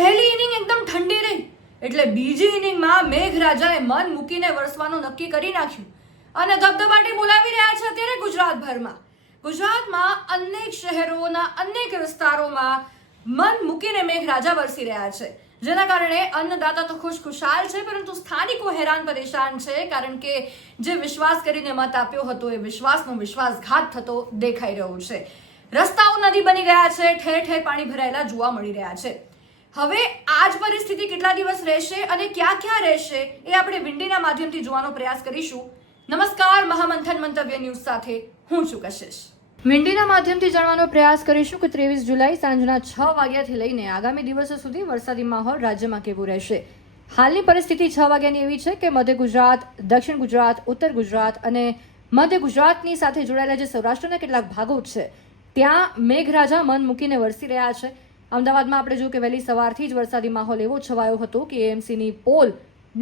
પહેલી ઇનિંગ એકદમ ઠંડી રહી એટલે બીજી ઇનિંગમાં મેઘરાજાએ મન મૂકીને વરસવાનું નક્કી કરી નાખ્યું અને ધબધબાટી બોલાવી રહ્યા છે અત્યારે ગુજરાતમાં અનેક શહેરોના અનેક વિસ્તારોમાં મન મૂકીને મેઘરાજા વરસી રહ્યા છે, જેના કારણે અન્નદાતા તો ખુશખુશાલ છે, પરંતુ સ્થાનિકો હેરાન પરેશાન છે, કારણ કે જે વિશ્વાસ કરીને મત આપ્યો હતો એ વિશ્વાસનો વિશ્વાસઘાત થતો દેખાઈ રહ્યો છે. રસ્તાઓ નદી બની ગયા છે, ઠેર ઠેર પાણી ભરાયેલા જોવા મળી રહ્યા છે. હવે આ જ પરિસ્થિતિ કેટલા દિવસ રહેશે અને ક્યાં રહેશે એ આપણે વિંડીના માધ્યમથી જોવાનો પ્રયાસ કરીશું. નમસ્કાર, મહામંથન મંતવ્ય ન્યૂઝ સાથે હું છું કશિશ. વિંડીના માધ્યમથી જાણવાનો પ્રયાસ કરીશું કે 23 જુલાઈ સાંજના 6 વાગ્યાથી લઈને આગામી દિવસો સુધી વરસાદી માહોલ રાજ્યમાં કેવો રહેશે. હાલની પરિસ્થિતિ 6 વાગ્યાની એવી છે કે મધ્ય ગુજરાત, દક્ષિણ ગુજરાત, ઉત્તર ગુજરાત અને મધ્ય ગુજરાતની સાથે જોડાયેલા જે સૌરાષ્ટ્રના કેટલાક ભાગો છે ત્યાં મેઘરાજા મન મૂકીને વરસી રહ્યા છે. અમદાવાદમાં આપણે જોયું કે વહેલી સવારથી જ વરસાદી માહોલ એવો છવાયો હતો કે એએમસીની પોલ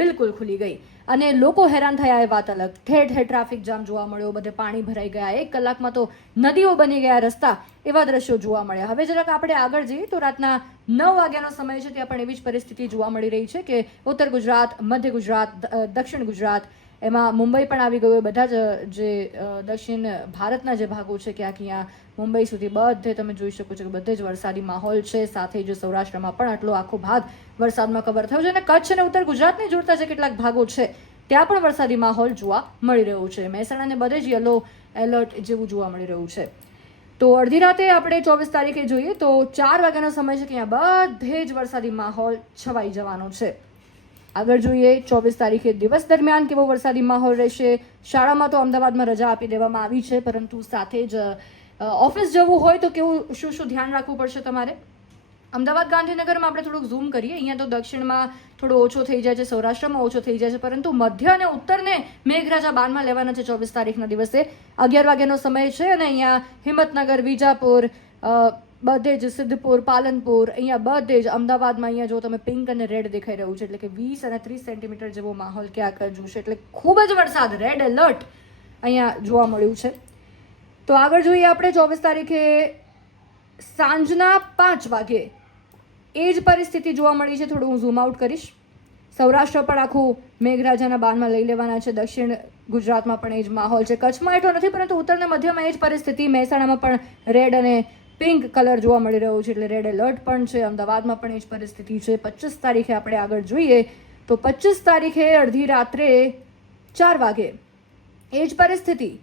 બિલકુલ ખુલી ગઈ અને લોકો હેરાન થયા એ વાત અલગ. ઠેર ઠેર ટ્રાફિક જામ જોવા મળ્યો, બધે પાણી ભરાઈ ગયા, 1 કલાકમાં તો નદીઓ બની ગયા રસ્તા, એવા દ્રશ્યો જોવા મળ્યા. હવે જરાક આપણે આગળ જઈએ તો રાતના 9 વાગ્યાનો સમય છે, ત્યાં પણ એવી જ પરિસ્થિતિ જોવા મળી રહી છે કે ઉત્તર ગુજરાત, મધ્ય ગુજરાત, દક્ષિણ ગુજરાત, એમાં મુંબઈ પણ આવી ગયું. બધા જ જે દક્ષિણ ભારતના જે ભાગો છે ક્યાંક અહીંયા મુંબઈ સુધી બધે તમે જોઈ શકો છો કે બધે જ વરસાદી માહોલ છે. સાથે જ સૌરાષ્ટ્રમાં પણ આટલો આખો ભાગ વરસાદમાં કવર થયો છે અને કચ્છ અને ઉત્તર ગુજરાતને જોડતા જે કેટલાક ભાગો છે ત્યાં પણ વરસાદી માહોલ જોવા મળી રહ્યો છે. મહેસાણાને બધે જ યલો એલર્ટ જેવું જોવા મળી રહ્યું છે. તો અડધી રાતે આપણે 24 તારીખે જોઈએ તો 4 વાગ્યાનો સમય છે કે અહીંયા બધે જ વરસાદી માહોલ છવાઈ જવાનો છે. આગળ જોઈએ 24 તારીખે દિવસ દરમિયાન કેવો વરસાદી માહોલ રહેશે. શાળામાં તો અમદાવાદમાં રજા આપી દેવામાં આવી છે, પરંતુ સાથે જ ઓફિસ જવું હોય તો કેવું શું ધ્યાન રાખવું પડશે તમારે. અમદાવાદ ગાંધીનગરમાં આપણે થોડુંક ઝૂમ કરીએ. અહીંયા તો દક્ષિણમાં થોડો ઓછો થઈ જાય છે, સૌરાષ્ટ્રમાં ઓછો થઈ જાય છે, પરંતુ મધ્ય અને ઉત્તરને મેઘરાજા બાનમાં લેવાના છે 24 તારીખના દિવસે. 11 વાગ્યાનો સમય છે અને અહીંયા હિંમતનગર, વિજાપુર, બધે જ સિદ્ધપુર, પાલનપુર, અહીંયા બધે જ અમદાવાદમાં અહીંયા જો તમે પિંક અને રેડ દેખાઈ રહ્યું છે, એટલે કે 20 અને 30 સેન્ટીમીટર જેવો માહોલ ક્યાંક જોશે, એટલે ખૂબ જ વરસાદ, રેડ એલર્ટ અહીંયા જોવા મળ્યું છે. તો આગળ જોઈએ આપણે 24 તારીખે સાંજના 5 વાગે એ જ પરિસ્થિતિ જોવા મળી છે. થોડું હું ઝૂમ આઉટ કરીશ. સૌરાષ્ટ્ર પણ આખું મેઘરાજાના બાનમાં લઈ લેવાના છે. દક્ષિણ ગુજરાતમાં પણ એ જ માહોલ છે. કચ્છમાં એટલો નથી, પરંતુ ઉત્તર અને મધ્યમાં એ જ પરિસ્થિતિ. મહેસાણામાં પણ રેડ અને પિંક કલર જોવા મળી રહ્યો છે, એટલે રેડ એલર્ટ પણ છે. અમદાવાદમાં પણ એ જ પરિસ્થિતિ છે. 25 તારીખે આપણે આગળ જોઈએ તો 25 તારીખે અડધી રાત્રે 4 વાગે એ જ પરિસ્થિતિ.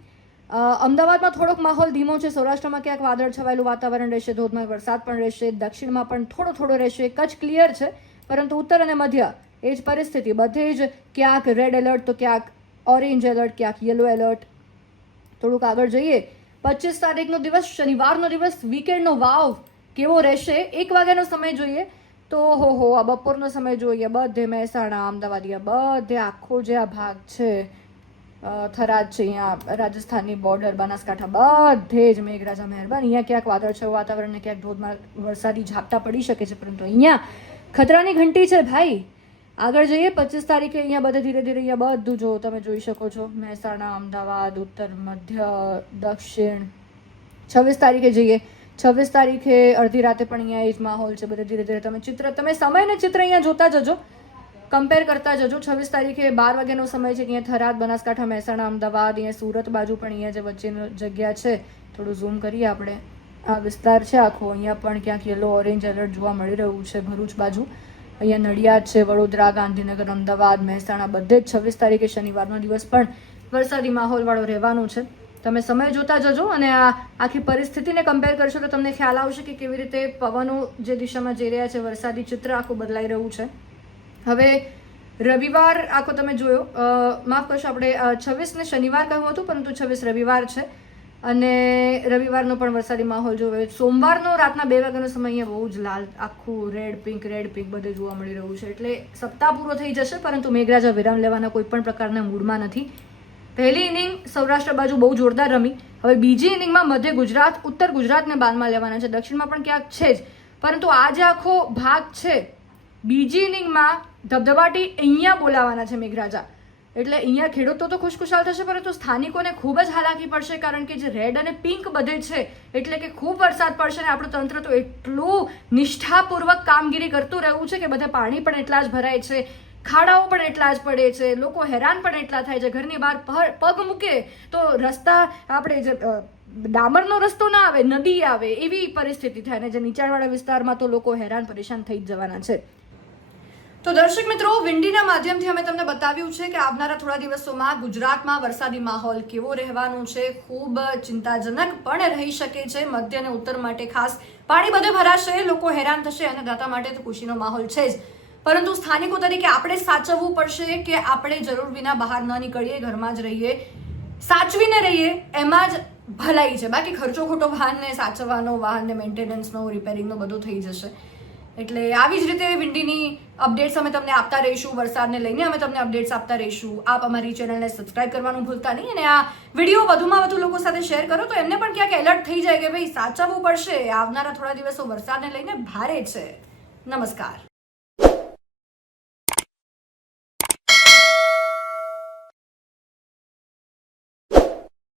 અમદાવાદમાં થોડોક માહોલ ધીમો છે. સૌરાષ્ટ્રમાં ક્યાંક વાદળ છવાયેલું વાતાવરણ રહેશે, ધોધમાર વરસાદ પણ રહેશે. દક્ષિણમાં પણ થોડો રહેશે. કચ્છ ક્લિયર છે, પરંતુ ઉત્તર અને મધ્ય એ જ પરિસ્થિતિ. બધે જ ક્યાંક રેડ એલર્ટ તો ક્યાંક ઓરેન્જ એલર્ટ, ક્યાંક યલો એલર્ટ. થોડુંક આગળ જઈએ 25 તારીખનો દિવસ, શનિવારનો દિવસ, વીકેન્ડનો વાવ કેવો રહેશે. 1 વાગ્યાનો સમય જોઈએ તો આ બપોરનો સમય જોઈએ બધે મહેસાણા, અમદાવાદ, બધે આખો જે આ ભાગ છે, થરાદ છે, અહીંયા રાજસ્થાનની બોર્ડર, બનાસકાંઠા, બધે જ મેઘરાજા મહેરબાન. અહીંયા ક્યાંક વાદળછાયું વાતાવરણ ને ક્યાંક ધોધમાર વરસાદી ઝાપટા પડી શકે છે, પરંતુ અહીંયા ખતરાની ઘંટી છે ભાઈ. આગળ જઈએ 25 તારીખે અહીંયા બધે ધીરે અહીંયા બધું જો તમે જોઈ શકો છો, મહેસાણા, અમદાવાદ, ઉત્તર, મધ્ય, દક્ષિણ. 26 તારીખે જઈએ. 26 તારીખે અડધી રાતે પણ અહીંયા એ જ માહોલ છે. બધે ધીરે તમે સમય ને ચિત્ર અહીંયા જોતા જજો, કમ્પેર કરતા જજો. 26 તારીખે 12 વાગ્યાનો સમય છે કે અહીંયા થરાદ, બનાસકાંઠા, મહેસાણા, અમદાવાદ, અહીંયા સુરત બાજુ પણ અહીંયા જે વચ્ચેની જગ્યા છે, થોડું ઝૂમ કરીએ આપણે. આ વિસ્તાર છે આખો, અહીંયા પણ ક્યાંક યલો ઓરેન્જ એલર્ટ જોવા મળી રહ્યું છે. ભરૂચ બાજુ, અહીંયા નડિયાદ છે, વડોદરા, ગાંધીનગર, અમદાવાદ, મહેસાણા, બધે જ 26 તારીખે શનિવારનો દિવસ પણ વરસાદી માહોલવાળો રહેવાનો છે. તમે સમય જોતા જજો અને આ આખી પરિસ્થિતિને કમ્પેર કરશો તો તમને ખ્યાલ આવશે કે કેવી રીતે પવનો જે દિશામાં જઈ રહ્યા છે, વરસાદી ચિત્ર આખું બદલાઈ રહ્યું છે. હવે રવિવાર આખો તમે જોયો, માફ કરશો, આપણે 26 ને શનિવાર કહ્યું હતું, પરંતુ 26 રવિવાર છે અને રવિવારનો પણ વરસાદી માહોલ જોવે. સોમવારનો રાતના 2 વાગ્યાનો સમય અહીંયા બહુ જ લાલ, આખું રેડ પિંક બધે જોવા મળી રહ્યું છે. એટલે સપ્તાહ પૂરો થઈ જશે, પરંતુ મેઘરાજા વિરામ લેવાના કોઈ પણ પ્રકારના મૂડમાં નથી. પહેલી ઇનિંગ સૌરાષ્ટ્ર બાજુ બહુ જોરદાર રમી. હવે બીજી ઇનિંગમાં મધ્ય ગુજરાત, ઉત્તર ગુજરાતને બાનમાં લેવાના છે. દક્ષિણમાં પણ ક્યાંક છે જ, પરંતુ આ જે આખો ભાગ છે, બીજી ઇનિંગમાં ધબધબાટી અહીંયા બોલાવાના છે મેઘરાજા. એટલે અહીંયા ખેડૂતો તો ખુશખુશાલ થશે, પરંતુ સ્થાનિકોને ખૂબ જ હાલાકી પડશે, કારણ કે જે રેડ અને પિંક બધે છે એટલે કે ખૂબ વરસાદ પડશે અને આપણું તંત્ર તો એટલું નિષ્ઠાપૂર્વક કામગીરી કરતું રહેવું છે કે બધે પાણી પણ એટલા જ ભરાય છે, ખાડાઓ પણ એટલા જ પડે છે, લોકો હેરાન પણ એટલા થાય છે, ઘરની બહાર પગ મૂકે તો રસ્તા આપણે જે ડામરનો રસ્તો ના આવે, નદી આવે, એવી પરિસ્થિતિ થાય અને જે નીચાણવાળા વિસ્તારમાં તો લોકો હેરાન પરેશાન થઈ જ જવાના છે. તો દર્શક મિત્રો, વિંડીના માધ્યમથી અમે તમને બતાવ્યું છે કે આવનારા થોડા દિવસોમાં ગુજરાતમાં વરસાદી માહોલ કેવો રહેવાનો છે. ખૂબ ચિંતાજનક પણ રહી શકે છે. મધ્ય અને ઉત્તર માટે ખાસ પાણી બધે ભરાશે, લોકો હેરાન થશે અને દાતા માટે તો ખુશીનો માહોલ છે જ, પરંતુ સ્થાનિકો તરીકે આપણે સાચવવું પડશે કે આપણે જરૂર વિના બહાર ન નીકળીએ, ઘરમાં જ રહીએ, સાચવીને રહીએ, એમાં જ ભલાઈ છે. બાકી ખર્ચો ખોટો વાહનને સાચવવાનો, વાહનને મેન્ટેનન્સનો, રિપેરિંગનો બધું થઈ જશે. એટલે આવી જ રીતે વિંડીની અપડેટ્સ અમે તમને આપતા રહીશું, વરસાદને લઈને અમે તમને અપડેટ્સ આપતા રહીશું. આપ અમારી ચેનલને સબસ્ક્રાઇબ કરવાનું ભૂલતા નહીં અને આ વિડીયો વધુમાં વધુ લોકો સાથે શેર કરો તો એમને પણ ક્યાંક એલર્ટ થઈ જાય કે ભાઈ સાચવવું પડશે, આવનારા થોડા દિવસો વરસાદને લઈને ભારે છે. નમસ્કાર.